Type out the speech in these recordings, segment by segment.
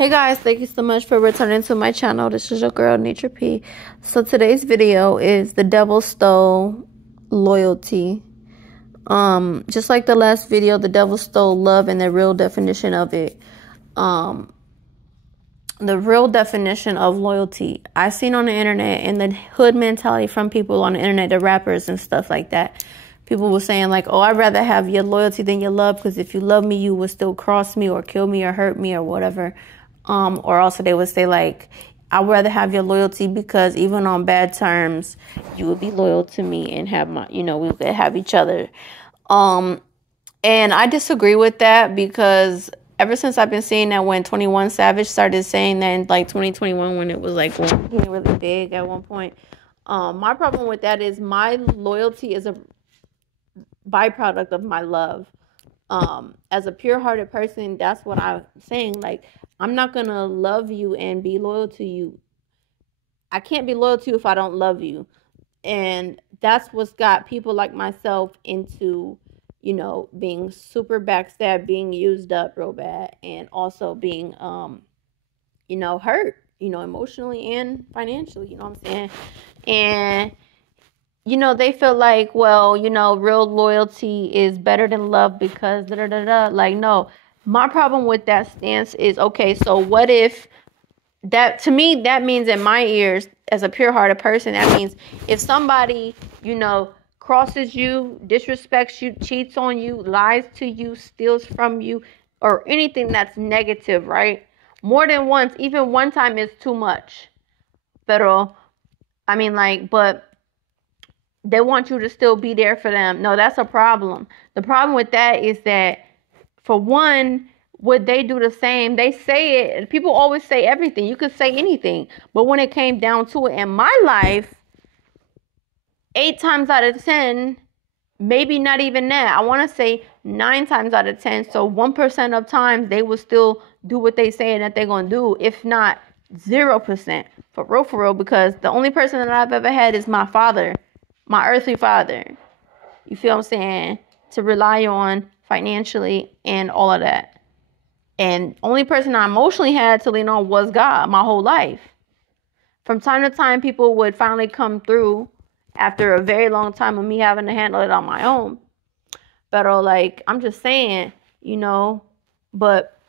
Hey guys, thank you so much for returning to my channel. This is your girl Nature P. So today's video is the devil stole loyalty. Just like the last video, the devil stole love and the real definition of it. The real definition of loyalty I seen on the internet, and the hood mentality from people on the internet, the rappers and stuff like that. People were saying like, oh, I'd rather have your loyalty than your love, because if you love me, you would still cross me or kill me or hurt me or whatever. Or also they would say like, I'd rather have your loyalty because even on bad terms, you would be loyal to me and have my, we would have each other. And I disagree with that, because ever since I've been seeing that, when 21 Savage started saying that in like 2021, when it was like getting really big at one point, my problem with that is my loyalty is a byproduct of my love. As a pure-hearted person, that's what I'm saying. Like, I'm not gonna love you and be loyal to you. I can't be loyal to you if I don't love you. And that's what's got people like myself into, being super backstabbed, being used up real bad, and also being, hurt, emotionally and financially, you know what I'm saying? And they feel like, well, real loyalty is better than love because da-da-da-da. Like, no. My problem with that stance is, okay, so what if that, to me, that means in my ears, as a pure-hearted person, that means if somebody, crosses you, disrespects you, cheats on you, lies to you, steals from you, or anything that's negative, right? More than once, even one time is too much. But they want you to still be there for them. No, that's a problem. The problem with that is that, for one, would they do the same? They say it. People always say everything. You could say anything. But when it came down to it in my life, 8 times out of 10, maybe not even that, I want to say 9 times out of 10, so 1% of times they will still do what they say that they're going to do, if not 0%. For real, because the only person that I've ever had is my father. My earthly father, you feel what I'm saying, to rely on financially and all of that. And only person I emotionally had to lean on was God my whole life. From time to time, people would finally come through after a very long time of me having to handle it on my own. But I'm just saying, but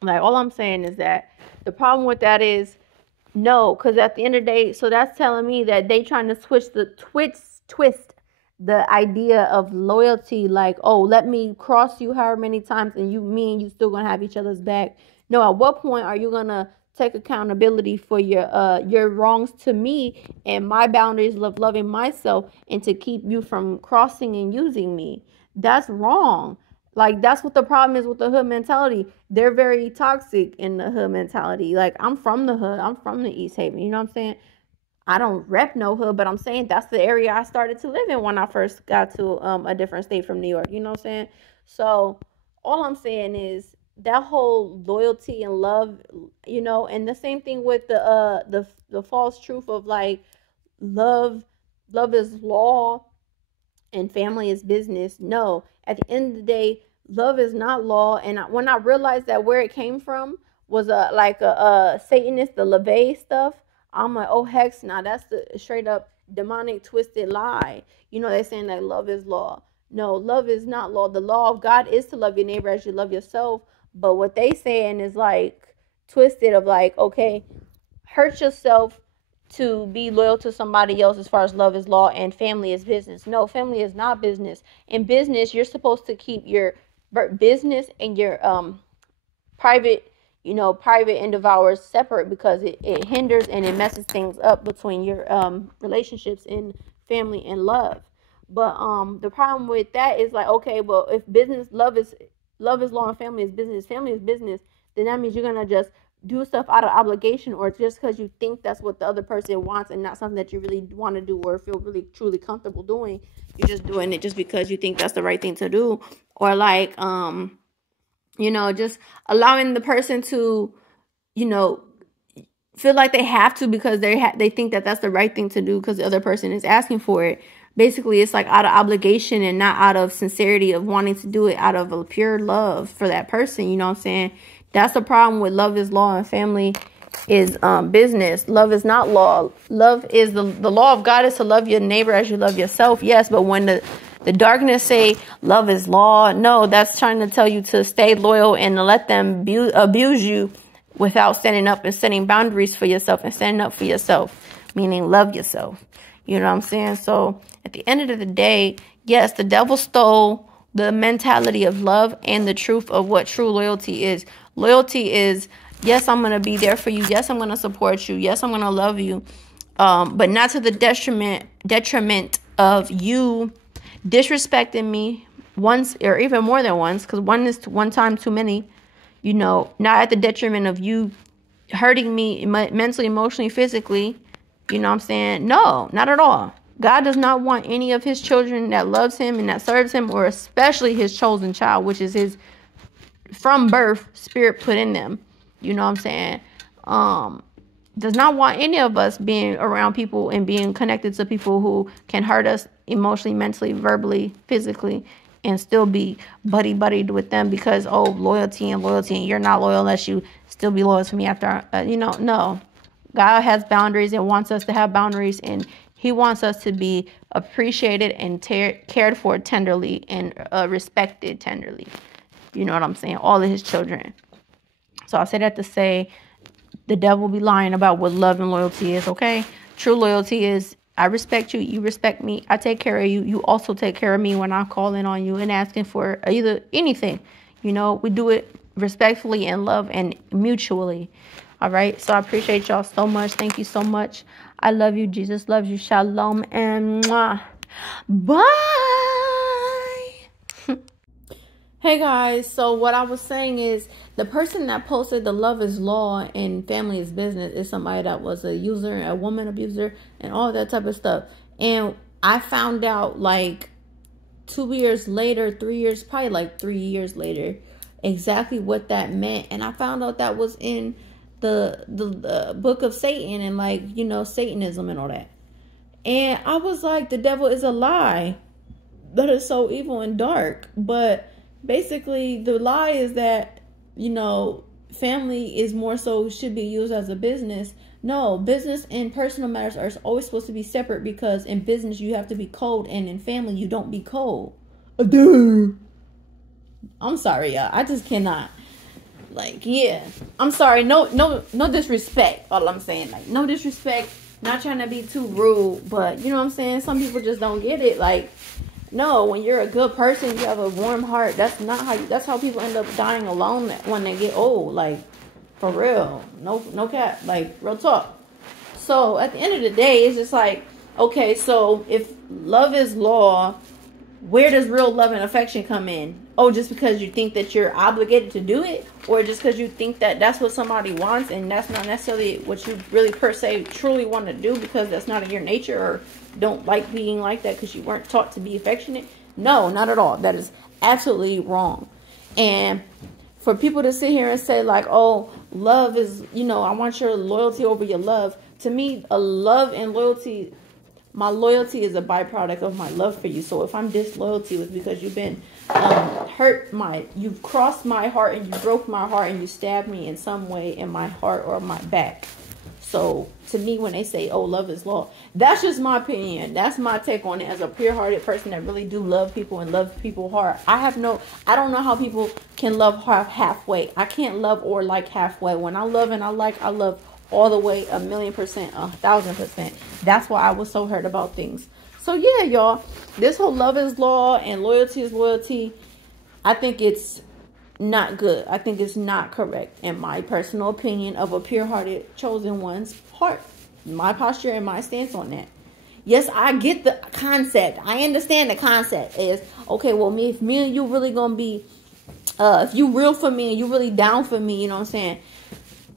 like, all I'm saying is that the problem with that is, no, because at the end of the day, so that's telling me that they trying to twist the idea of loyalty. Like, oh, let me cross you however many times, and you still gonna have each other's back. No, at what point are you gonna take accountability for your wrongs to me and my boundaries of loving myself, and to keep you from crossing and using me? That's wrong. Like, that's what the problem is with the hood mentality. They're very toxic in the hood mentality. Like, I'm from the hood. I'm from the East Haven. You know what I'm saying? I don't rep no hood, but I'm saying that's the area I started to live in when I first got to a different state from New York. You know what I'm saying? So all I'm saying is that whole loyalty and love, and the same thing with the false truth of like love is law and family is business. No, at the end of the day, love is not law. And when I realized that where it came from was a Satanist, the LaVey stuff, I'm like, oh, heck, nah, that's the straight up demonic twisted lie. They're saying that love is law. No, love is not law. The law of God is to love your neighbor as you love yourself. But what they saying is like twisted of like, okay, hurt yourself to be loyal to somebody else as far as love is law and family is business. No, family is not business. In business, you're supposed to keep your business and your private end of ours separate, because it hinders and it messes things up between your relationships in family and love. But the problem with that is like, okay, well, if love is law and family is business, then that means you're gonna just do stuff out of obligation, or just because you think that's what the other person wants and not something that you really want to do or feel really truly comfortable doing. You're just doing it just because you think that's the right thing to do, or like just allowing the person to feel like they have to, because they think that that's the right thing to do because the other person is asking for it. Basically, it's like out of obligation and not out of sincerity of wanting to do it out of a pure love for that person. You know what I'm saying? That's the problem with love is law and family is business. Love is not law. Love is the law of God is to love your neighbor as you love yourself. Yes, but when the darkness say love is law, no, that's trying to tell you to stay loyal and to let them abuse you without standing up and setting boundaries for yourself and standing up for yourself, meaning love yourself. You know what I'm saying? So at the end of the day, yes, the devil stole the mentality of love and the truth of what true loyalty is. Loyalty is, yes, I'm going to be there for you. Yes, I'm going to support you. Yes, I'm going to love you. But not to the detriment of you disrespecting me once or even more than once, because one time too many, you know, not at the detriment of you hurting me mentally, emotionally, physically. You know what I'm saying? No, not at all. God does not want any of his children that loves him and that serves him, or especially his chosen child, which is his from birth spirit put in them. You know what I'm saying? Does not want any of us being around people and being connected to people who can hurt us emotionally, mentally, verbally, physically, and still be buddy-buddied with them because, oh, loyalty, and you're not loyal unless you still be loyal to me after, no. God has boundaries and wants us to have boundaries, and he wants us to be appreciated and cared for tenderly and respected tenderly. You know what I'm saying? All of his children. So I say that to say the devil be lying about what love and loyalty is, okay? True loyalty is I respect you, you respect me, I take care of you, you also take care of me when I'm calling on you and asking for either anything. You know, we do it respectfully and love and mutually. All right. So I appreciate y'all so much. Thank you so much. I love you. Jesus loves you. Shalom and mwah. Bye. Hey guys. So what I was saying is the person that posted the love is law and family is business is somebody that was a user, a woman abuser, and all that type of stuff. And I found out like 2 years later, 3 years, probably like 3 years later, exactly what that meant. And I found out that was in the book of Satan and like, you know, Satanism and all that. And I was like, the devil is a lie. That is so evil and dark. But basically the lie is that, you know, family is more so should be used as a business. No, business and personal matters are always supposed to be separate, because in business you have to be cold and in family you don't be cold. I'm sorry, y'all. I just cannot. Like, yeah, I'm sorry. No disrespect. All I'm saying, like, no disrespect. Not trying to be too rude, but you know what I'm saying. Some people just don't get it. Like, no, when you're a good person, you have a warm heart. That's not how. That's how people end up dying alone when they get old. Like, for real. No cap. Like, real talk. So at the end of the day, it's just like, okay, so if love is law, where does real love and affection come in? Oh, just because you think that you're obligated to do it? Or just because you think that that's what somebody wants and that's not necessarily what you really per se truly want to do because that's not in your nature, or don't like being like that because you weren't taught to be affectionate? No, not at all. That is absolutely wrong. And for people to sit here and say like, oh, love is, you know, I want your loyalty over your love. To me, a love and loyalty, my loyalty is a byproduct of my love for you. So if I'm disloyal to you, it's because you've been you've crossed my heart and you broke my heart and you stabbed me in some way in my heart or my back. So to me, when they say, oh, love is law, that's just my opinion. That's my take on it as a pure-hearted person that really do love people and love people hard. I don't know how people can love halfway. I can't love or like halfway. When I love and I love all the way 1,000,000%, 1,000%. That's why I was so hurt about things. So yeah, y'all, this whole love is law and loyalty is loyalty, I think it's not good. I think it's not correct in my personal opinion of a pure-hearted chosen one's heart. My posture and my stance on that. Yes, I get the concept. I understand the concept is, okay, well, if me and you really gonna be, if you real for me and you really down for me, you know what I'm saying,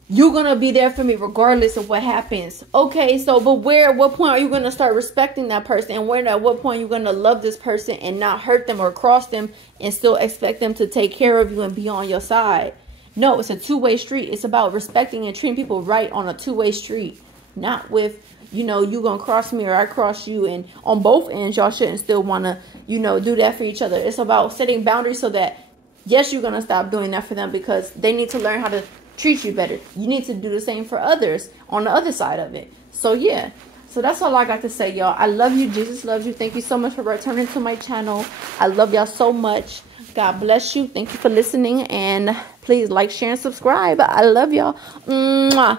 you're going to be there for me regardless of what happens. Okay, so, but at what point are you going to start respecting that person? And at what point are you going to love this person and not hurt them or cross them and still expect them to take care of you and be on your side? No, it's a two-way street. It's about respecting and treating people right on a two-way street. Not with, you know, you going to cross me or I cross you. And on both ends, y'all shouldn't still want to, you know, do that for each other. It's about setting boundaries so that yes, you're going to stop doing that for them because they need to learn how to treat you better. You need to do the same for others on the other side of it. So yeah. So that's all I got to say, y'all. I love you. Jesus loves you. Thank you so much for returning to my channel. I love y'all so much. God bless you. Thank you for listening. And please like, share, and subscribe. I love y'all. Bye.